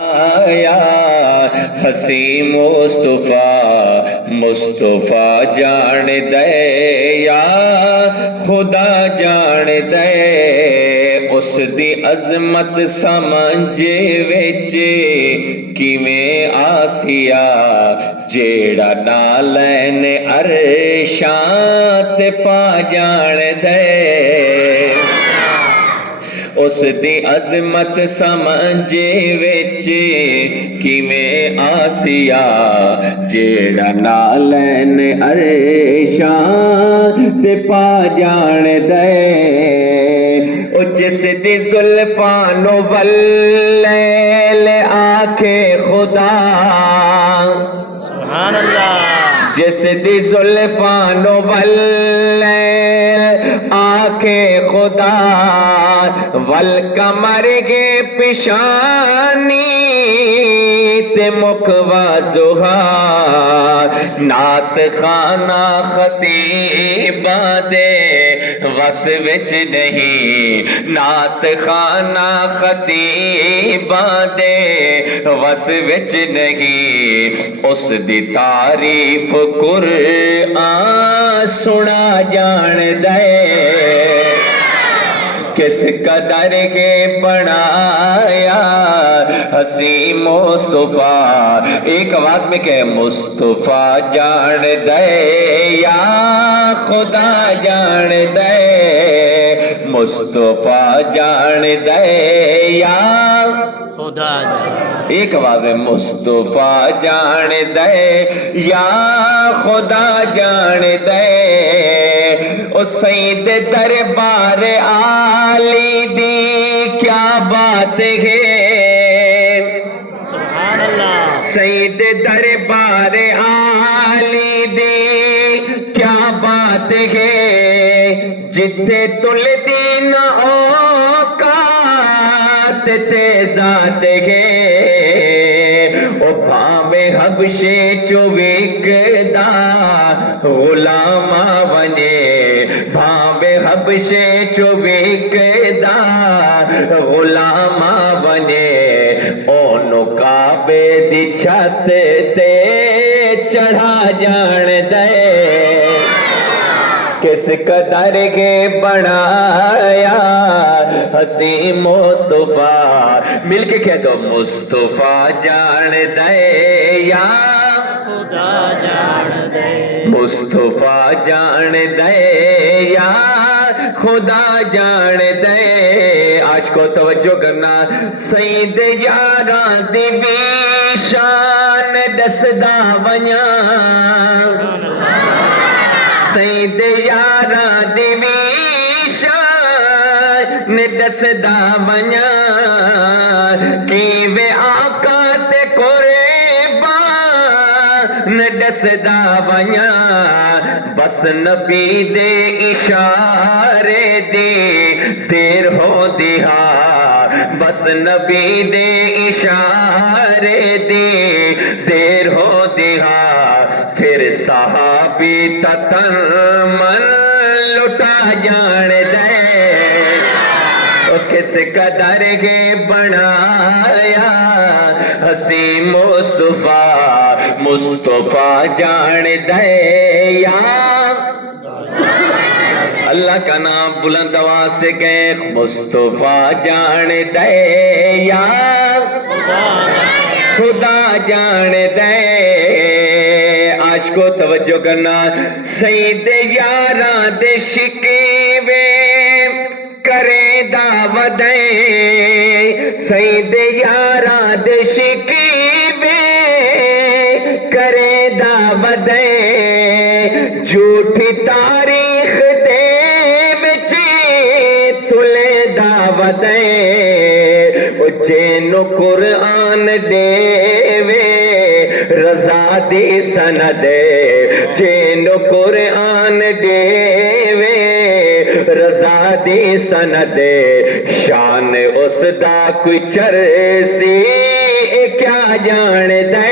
یا حسین مصطفیٰ مصطفیٰ جان دے یا خدا جان دے اس دی عظمت سمجھے وچ کیویں آسیا جیڑا نالین عرشاں تے پا جان دے اس دی عظمت سمجھے وچ کیویں آسیا جیڑا نالین عرشاں تے پا جان دے او جس دی زلفانو واللیل آکھے خدا سبحان اللہ جس دی زلفانو واللیل آکھے خدا والقمر کے پیشانی تے مکوا زہار نعت خانہ خطیبہ دے وس وچ نہیں نعت خانہ خطیبہ دے وس وچ نہیں اس دی تعریف قرآن سنا جان دے کس قدر کے بنایا حسین مصطفیٰ ایک آواز میں کہ مصطفیٰ جان دے یا خدا جان دے مصطفیٰ جان دے یا خدا ایک آواز ہے مصطفیٰ جان دے یا خدا جان دے او سید دربار عالی دی کیا بات ہے سبحان اللہ سید دربار عالی دی کیا بات ہے جتھے تل دین اوقات تے ذات ہے او بھاوے حبشے چو وکدا غلام بنے بھاوے حبشے چو وکدا غلام بنے اونو کعبے دی چھت تے چڑھا جان دے کس قدر کے بنایا حسین مصطفیٰ مل کے کہہ دو مصطفیٰ جان دے یا خدا جان دے مصطفیٰ جان دے یا خدا جان دے آج کو توجہ کرنا سید یاراں دی بھی شان دسدا ونیاں سید یاراں دی بھی شان دسدا ونیاں کیویں آقا تے قربان دسدا ونیاں بس نبی دے اشارے دے دیر ہو دیا بس نبی دے اشارے دے دیر ہو دیا پھر صحابی تتن من لٹا جان دے کس قدر کے بنایا حسین مصطفیٰ مصطفیٰ جان دے یا اللہ کا نام بلند آواز سے کہے مصطفیٰ جان دے یا خدا جان دے آج کو توجہ کرنا سید یاراں دے شکوے کرے دعوت دے سید یاراں دے شکوے کرے دعوت دے جھوٹی تاریخ دے وچ تلے دعوت دے جینو قرآن دے وے رضا دی سند جینو قرآن دے وے رضا دی سند شان اس دا کوئی چرسی کیا جان دے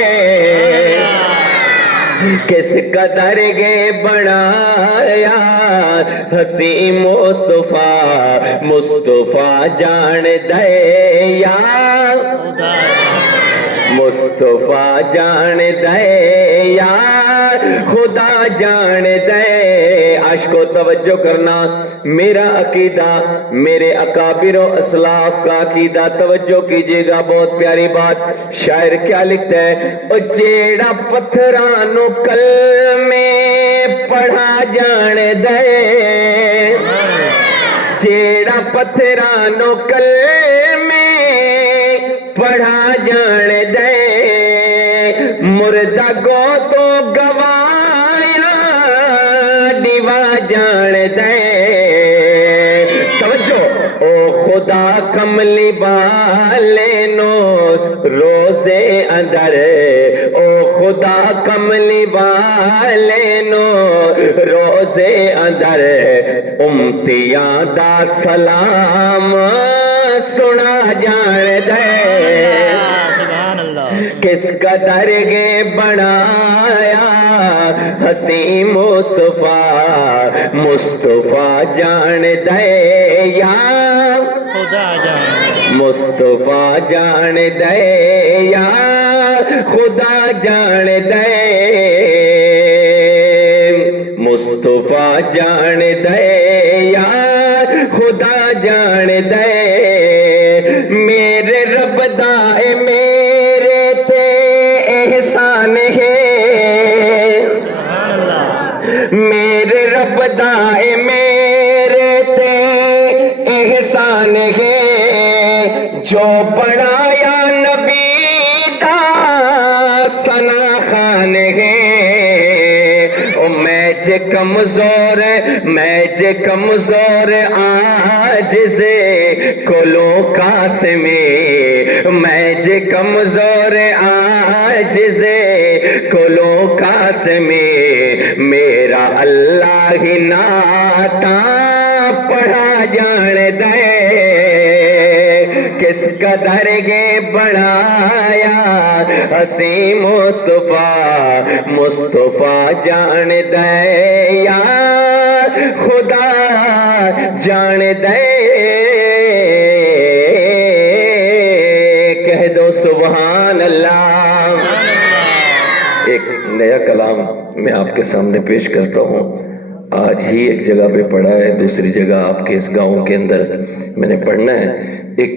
کس قدر گے بنایا حسین مصطفیٰ مصطفیٰ جان دے یا مصطفیٰ جان دے یار خدا جان دے. عاشقو توجہ کرنا, میرا عقیدہ میرے اکابر و اسلاف کا عقیدہ توجہ کیجئے گا, بہت پیاری بات. شاعر کیا لکھتا ہے, او جیڑا پتھرانو کلمے پڑھا جان دے, جیڑا پتھرانو کلمے پڑھا جان دے, مردہ کو تو گوایا دیوا جان دے. توجہ, او خدا کملی والے نو روزے اندر, او خدا کملی والے نو روزے اندر امتیاں دا سلام سنا جان دے. سبحان اللہ. کس قدر گے بنایا حسین مصطفیٰ, مصطفیٰ جان دے یا خدا جان, مصطفیٰ جان دے یا خدا جان دے, مصطفیٰ جان دے یا خدا جان دے. میرے رب دا اے میرے تے احسان ہے, سبحان اللہ. میرے رب دا اے میرے تے احسان ہے, جو بڑھایا نبی دا ثنا خان ہے. او میں جے کمزور, میں جے کمزور عاجز کلوں قاسم, میں جے کمزور عاجز کلوں قاسم, میرا اللہ ہی نعتاں پڑھا جان دے. کس قدر گے بڑھایا حسین مصطفیٰ, مصطفیٰ جان دے یا خدا جان دے. کہہ دو سبحان اللہ. ایک نیا کلام میں آپ کے سامنے پیش کرتا ہوں. آج ہی ایک جگہ پہ پڑھا ہے, دوسری جگہ آپ کے اس گاؤں کے اندر میں نے پڑھنا ہے. ایک